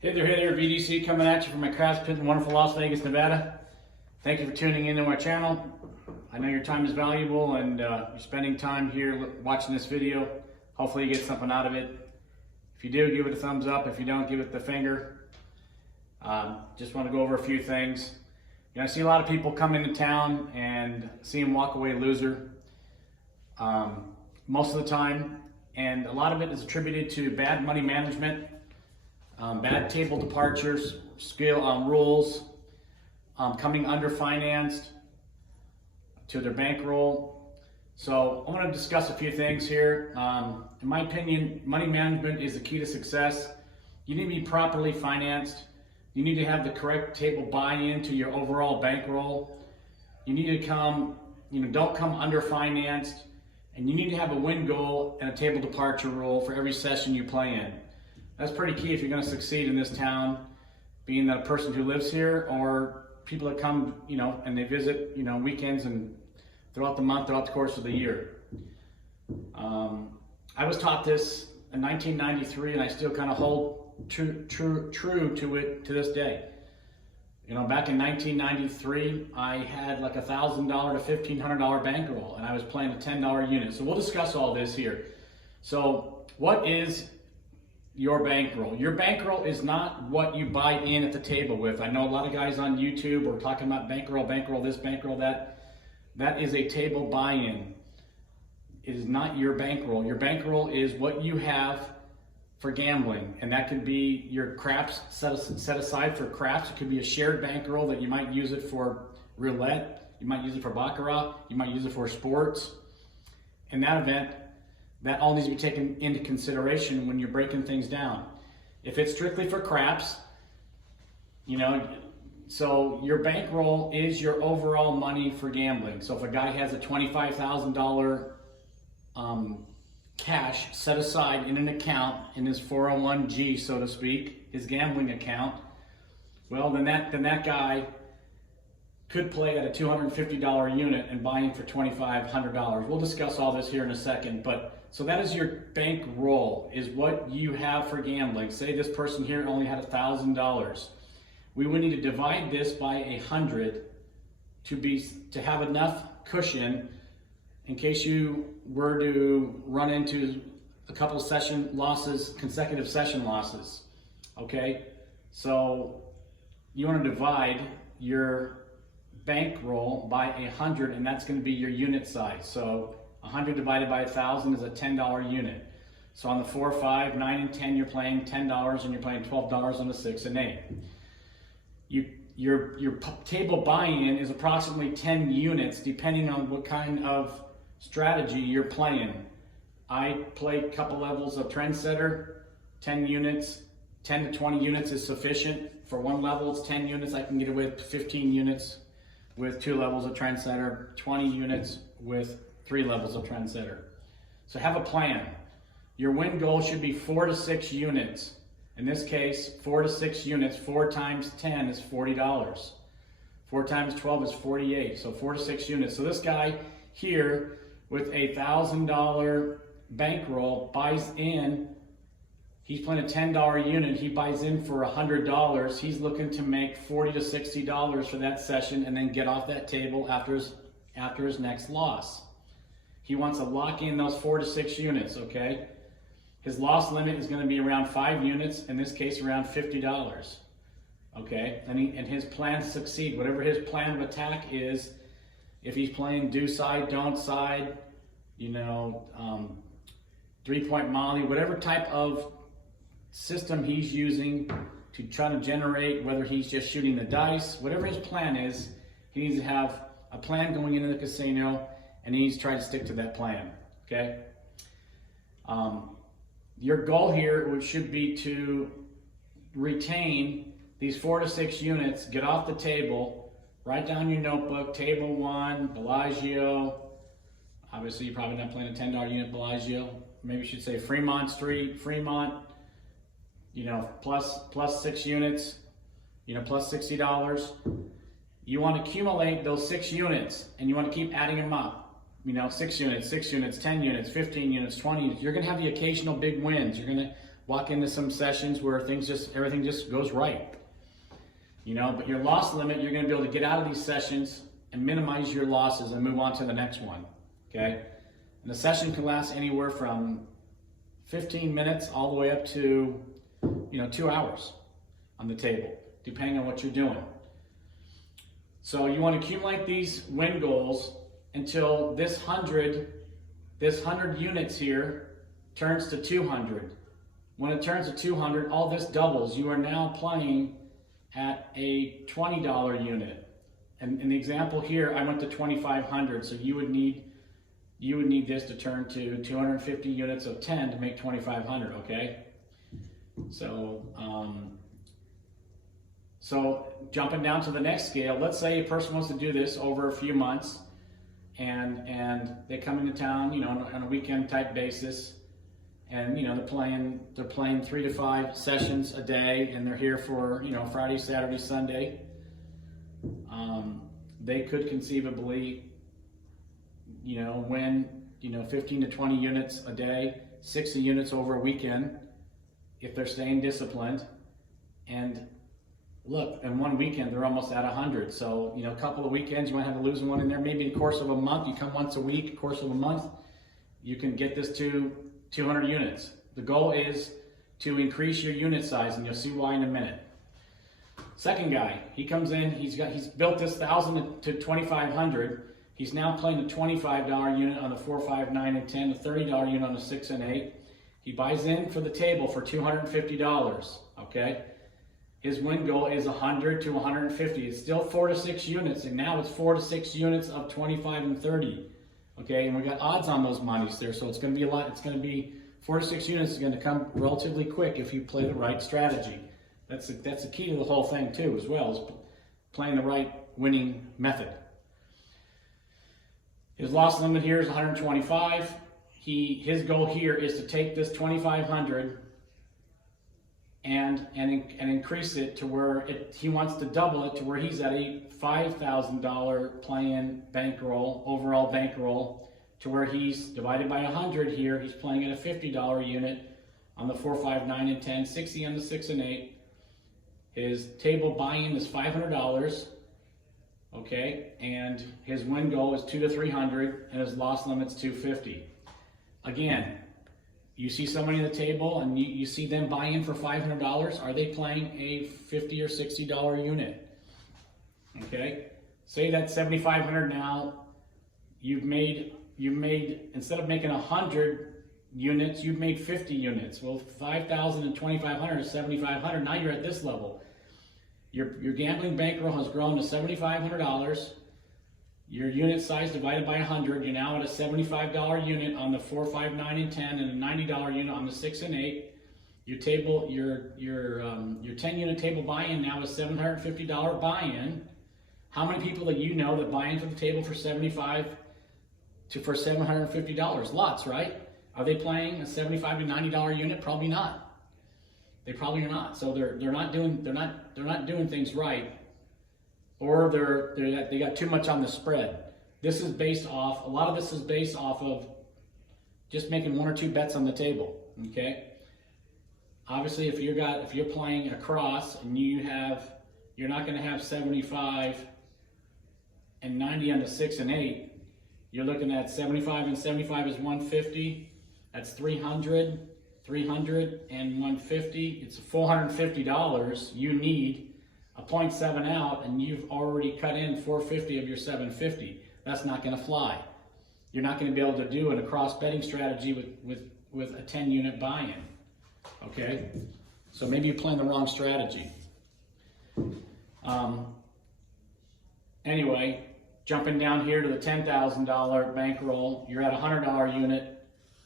Hey there, VDC coming at you from my craft pit in wonderful Las Vegas, Nevada. Thank you for tuning into our channel. I know your time is valuable and you're spending time here watching this video. Hopefully you get something out of it. If you do, give it a thumbs up. If you don't, give it the finger. Just want to go over a few things. You know, I see a lot of people come into town and see them walk away loser most of the time, and a lot of it is attributed to bad money management. Bad table departures, rules, coming underfinanced to their bankroll. So I want to discuss a few things here. In my opinion, money management is the key to success. You need to be properly financed. You need to have the correct table buy-in to your overall bankroll. You need to don't come underfinanced, and you need to have a win goal and a table departure rule for every session you play in. That's pretty key if you're going to succeed in this town, being that a person who lives here or people that come, and they visit, weekends and throughout the month, throughout the course of the year. I was taught this in 1993, and I still kind of hold true to it to this day. Back in 1993, I had like $1,000 to $1,500 bankroll, and I was playing a $10 unit. So we'll discuss all this here. So what is your bankroll? Your bankroll is not what you buy in at the table with. I know a lot of guys on YouTube are talking about bankroll this, bankroll that. That is a table buy-in. It is not your bankroll. Your bankroll is what you have for gambling, and that could be your craps set aside for craps. It could be a shared bankroll that you might use it for roulette, you might use it for baccarat, you might use it for sports. In that event, that all needs to be taken into consideration when you're breaking things down. If it's strictly for craps, so your bankroll is your overall money for gambling. So if a guy has a $25,000 cash set aside in an account, in his 401g, so to speak, his gambling account, well, then that guy could play at a $250 unit and buy in for $2,500. We'll discuss all this here in a second, but so that is your bankroll, is what you have for gambling. Say this person here only had $1,000. We would need to divide this by 100 to have enough cushion in case you were to run into a couple of consecutive session losses. Okay, so you want to divide your bankroll by 100, and that's going to be your unit size. So 100 divided by 1,000 is a $10 unit. So on the 4, 5, 9, and 10, you're playing $10, and you're playing $12 on the 6 and 8. Your table buy-in is approximately 10 units, depending on what kind of strategy you're playing. I play a couple levels of Trendsetter, 10 units, 10 to 20 units is sufficient. For one level, it's 10 units. I can get away with 15 units with 2 levels of Trendsetter, 20 units with 3 levels of Trendsetter. So have a plan. Your win goal should be 4 to 6 units. In this case, 4 to 6 units, 4 times 10 is $40. 4 times 12 is 48, so 4 to 6 units. So this guy here with a $1,000 bankroll buys in, he's playing a $10 unit, he buys in for $100. He's looking to make $40 to $60 for that session and then get off that table after his next loss. He wants to lock in those 4 to 6 units, okay? His loss limit is going to be around 5 units, in this case around $50, okay? And his plan to succeed, whatever his plan of attack is, if he's playing do side, don't side, 3-point molly, whatever type of system he's using to try to generate, whether he's just shooting the dice, whatever his plan is, he needs to have a plan going into the casino, and he needs to try to stick to that plan, okay? Your goal here should be to retain these 4 to 6 units, get off the table, write down your notebook, table 1, Bellagio. Obviously, you're probably not playing a $10 unit Bellagio. Maybe you should say Fremont Street, Fremont, plus 6 units, plus $60. You want to accumulate those 6 units, and you want to keep adding them up. 6 units, 10 units, 15 units, 20 units. You're going to have the occasional big wins. You're going to walk into some sessions where everything just goes right. You know, but your loss limit, you're going to be able to get out of these sessions and minimize your losses and move on to the next one. Okay? And the session can last anywhere from 15 minutes all the way up to, 2 hours on the table, depending on what you're doing. So you want to accumulate these win goals until this 100 units here turns to 200. When it turns to 200, all this doubles. You are now playing at a $20 unit. And in the example here, I went to 2,500, so you would need this to turn to 250 units of 10 to make 2,500, okay? So jumping down to the next scale, let's say a person wants to do this over a few months, and they come into town, on a weekend type basis, and they're playing 3 to 5 sessions a day, and they're here for Friday, Saturday, Sunday. They could conceivably win 15 to 20 units a day, 60 units over a weekend if they're staying disciplined. And look, in one weekend they're almost at 100. So a couple of weekends you might have to lose one in there. Maybe in the course of a month, you come once a week, course of a month, you can get this to 200 units. The goal is to increase your unit size, and you'll see why in a minute. Second guy, he comes in, he's built this 1,000 to 2,500. He's now playing a $25 unit on the 4, 5, 9, and 10, a $30 unit on the 6 and 8. He buys in for the table for $250, okay? His win goal is 100 to 150. It's still 4 to 6 units, and now it's 4 to 6 units of 25 and 30. Okay, and we got odds on those monies there, so it's going to be a lot. It's going to be 4 to 6 units is going to come relatively quick if you play the right strategy. That's the key to the whole thing too, as well, is playing the right winning method. His loss limit here is 125. His goal here is to take this 2,500 and increase it to where he wants to double it to where he's at a $5,000 play-in bankroll, overall bankroll, to where he's divided by 100 here. He's playing at a $50 unit on the 4, 5, 9, and 10, 60 on the 6 and 8. His table buy-in is $500, okay, and his win goal is 2 to 300, and his loss limit's 250. Again, you see somebody at the table and you see them buy in for $500. Are they playing a $50 or $60 unit? Okay, say that's $7,500 now. You've made instead of making 100 units, you've made 50 units. Well, 5,000 and 2,500 is 7,500. Now you're at this level. Your gambling bankroll has grown to $7,500. Your unit size divided by 100, you're now at a $75 unit on the 4, 5, 9, and 10, and a $90 unit on the 6 and 8. Your 10 unit table buy-in now is $750 buy-in. How many people that you know that buy into the table for $75 for $750? Lots, right? Are they playing a $75 to $90 unit? Probably not. They probably are not. So they're not doing things right, or they got too much on the spread. A lot of this is based off of just making 1 or 2 bets on the table. Okay. Obviously, if you're playing across and you're not going to have 75 and 90 on the 6 and 8. You're looking at 75 and 75 is 150. That's 300 and 150. It's $450. You need a 0.7 out, and you've already cut in 450 of your 750. That's not going to fly. You're not going to be able to do a cross betting strategy with a 10 unit buy-in. Okay, so maybe you're playing the wrong strategy. Anyway, jumping down here to the $10,000 bankroll, you're at a $100 unit.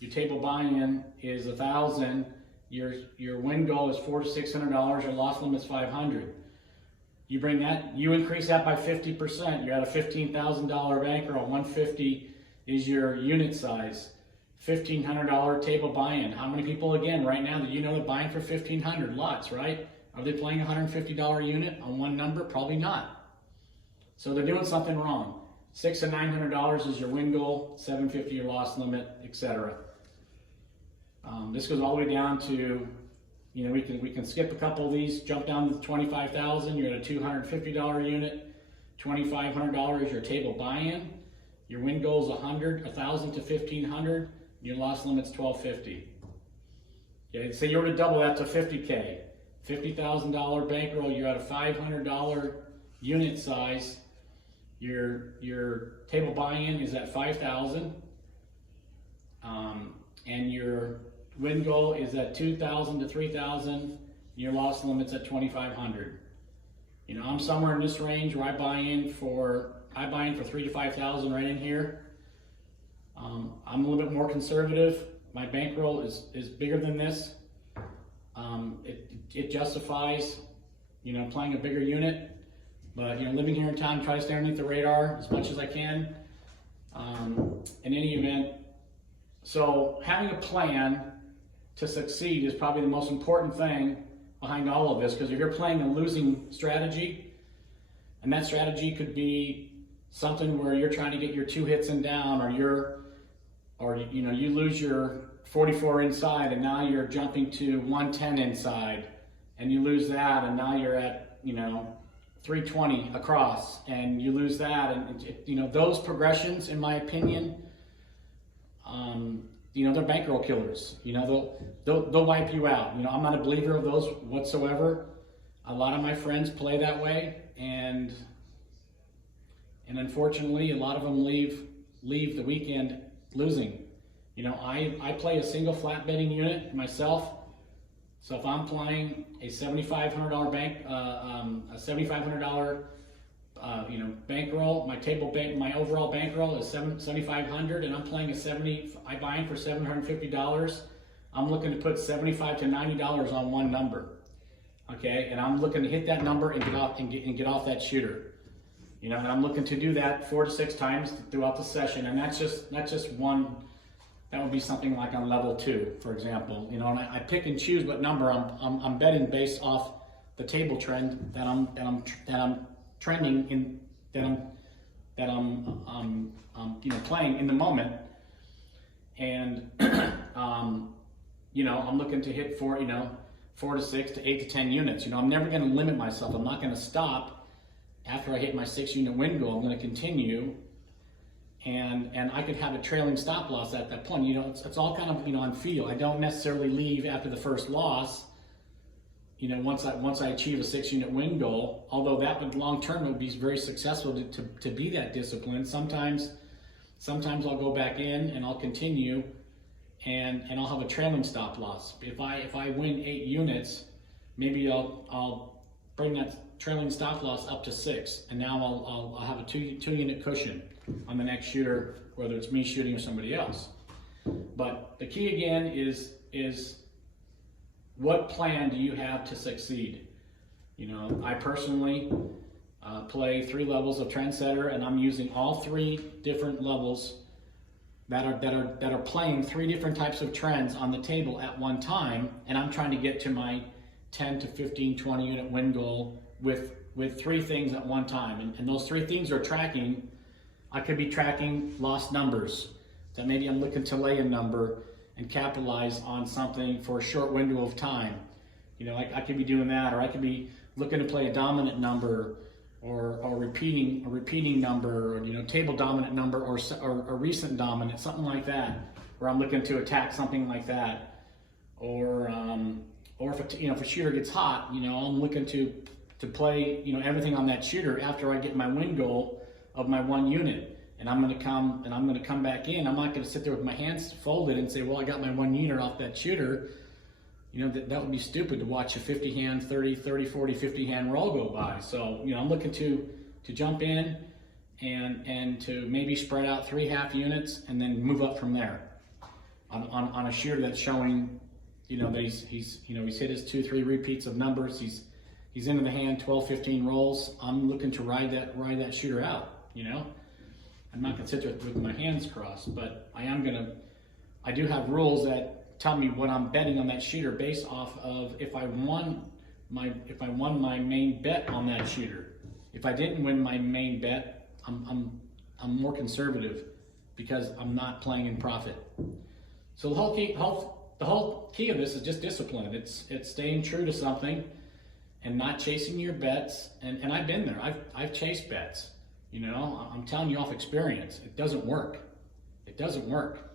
Your table buy-in is $1,000. Your win goal is $400 to $600. Your loss limit is $500. You increase that by 50%. You're at a $15,000 bankroll. 150 is your unit size. $1,500 table buy-in. How many people again right now that you know that buying for $1,500? Lots, right? Are they playing a $150 unit on one number? Probably not. So they're doing something wrong. $600 to $900 is your win goal. $750 your loss limit, etc. This goes all the way down to You know, we can skip a couple of these, jump down to 25,000. You're at a $250 unit. $2,500 is your table buy-in. Your win goal is 100, 1,000 to 1,500. Your loss limit's 1,250. Okay, so you were to double that to 50K, $50,000 bankroll. You're at a $500 unit size. Your table buy-in is at 5,000, and your win goal is at 2,000 to 3,000. Your loss limit's at 2,500. You know, I'm somewhere in this range where I buy in for 3,000 to 5,000 right in here. I'm a little bit more conservative. My bankroll is bigger than this. It justifies, you know, playing a bigger unit. But, you know, living here in town, try to stay underneath the radar as much as I can. In any event, so having a plan to succeed is probably the most important thing behind all of this, because if you're playing a losing strategy, and that strategy could be something where you're trying to get your 2 hits and down, or you know, you lose your 44 inside and now you're jumping to 110 inside, and you lose that and now you're at, you know, 320 across, and you lose that, and you know, those progressions, in my opinion, you know, they're bankroll killers. You know, they'll wipe you out. You know, I'm not a believer of those whatsoever. A lot of my friends play that way, and unfortunately, a lot of them leave the weekend losing. You know, I play a single flat betting unit myself. So if I'm playing a $7,500 you know, bankroll, my overall bankroll is $7,500, and I'm playing I buy in for $750. I'm looking to put $75 to $90 on one number, okay? And I'm looking to hit that number and get off that shooter, you know. And I'm looking to do that 4 to 6 times throughout the session, and that's just one. That would be something like on level 2, for example, you know. And I pick and choose what number I'm betting based off the table trend that I'm trending in, that I'm you know, playing in the moment. And you know, I'm looking to hit 4 to 6 to 8 to 10 units. You know, I'm never going to limit myself. I'm not going to stop after I hit my 6 unit win goal. I'm going to continue, and I could have a trailing stop loss at that point. You know, it's all kind of, you know, on feel. I don't necessarily leave after the first loss. You know, once I achieve a 6 unit win goal, although that would long term would be very successful to be that disciplined. Sometimes I'll go back in and I'll continue, and I'll have a trailing stop loss. If I win 8 units, maybe I'll bring that trailing stop loss up to 6, and now I'll have a 2 unit cushion on the next shooter, whether it's me shooting or somebody else. But the key again is what plan do you have to succeed? You know, I personally play 3 levels of trendsetter, and I'm using all 3 different levels that are playing 3 different types of trends on the table at one time, and I'm trying to get to my 10 to 15, 20 unit win goal with 3 things at one time. And those 3 things are tracking. I could be tracking lost numbers, that maybe I'm looking to lay a number and capitalize on something for a short window of time. You know, I could be doing that, or I could be looking to play a dominant number, or a repeating number, or, you know, table dominant number, or a recent dominant, something like that, where I'm looking to attack something like that. Or if a shooter gets hot, you know, I'm looking to play, you know, everything on that shooter after I get my win goal of my 1 unit. And I'm going to come back in. I'm not going to sit there with my hands folded and say, well, I got my 1 unit off that shooter. You know, that would be stupid to watch a 50 hand, 30, 40, 50 hand roll go by. So, you know, I'm looking to jump in and to maybe spread out 3 half units and then move up from there on a shooter that's showing, you know, that he's hit his 2, 3 repeats of numbers. He's into the hand 12, 15 rolls. I'm looking to ride that shooter out, you know. I'm not going to sit there with my hands crossed, but I do have rules that tell me what I'm betting on that shooter based off of if I won my main bet on that shooter. If I didn't win my main bet, I'm more conservative because I'm not playing in profit. So the the whole key of this is just discipline. It's staying true to something and not chasing your bets. And I've been there. I've chased bets. You know, I'm telling you off experience, it doesn't work. It doesn't work.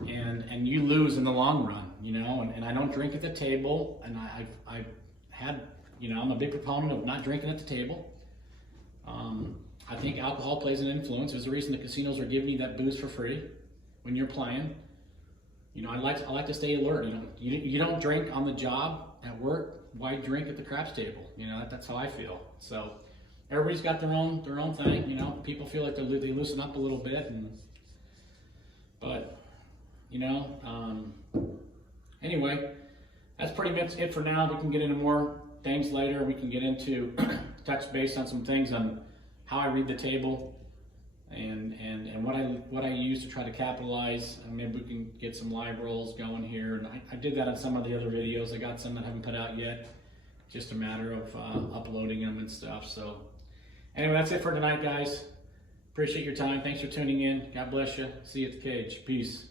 And you lose in the long run, you know, and I don't drink at the table, and I've had, you know, I'm a big proponent of not drinking at the table. I think alcohol plays an influence. There's a reason the casinos are giving you that booze for free when you're playing. You know, I like to stay alert. You know, you don't drink on the job at work. Why drink at the craps table? You know, that's how I feel. So everybody's got their own thing. You know, people feel like they loosen up a little bit, but you know, anyway, that's pretty much it for now. We can get into more things later. We can get into touch base on some things on how I read the table and what I use to try to capitalize. And maybe we can get some live rolls going here. And I did that on some of the other videos. I got some that I haven't put out yet. Just a matter of uploading them and stuff. So anyway, that's it for tonight, guys. Appreciate your time. Thanks for tuning in. God bless you. See you at the cage. Peace.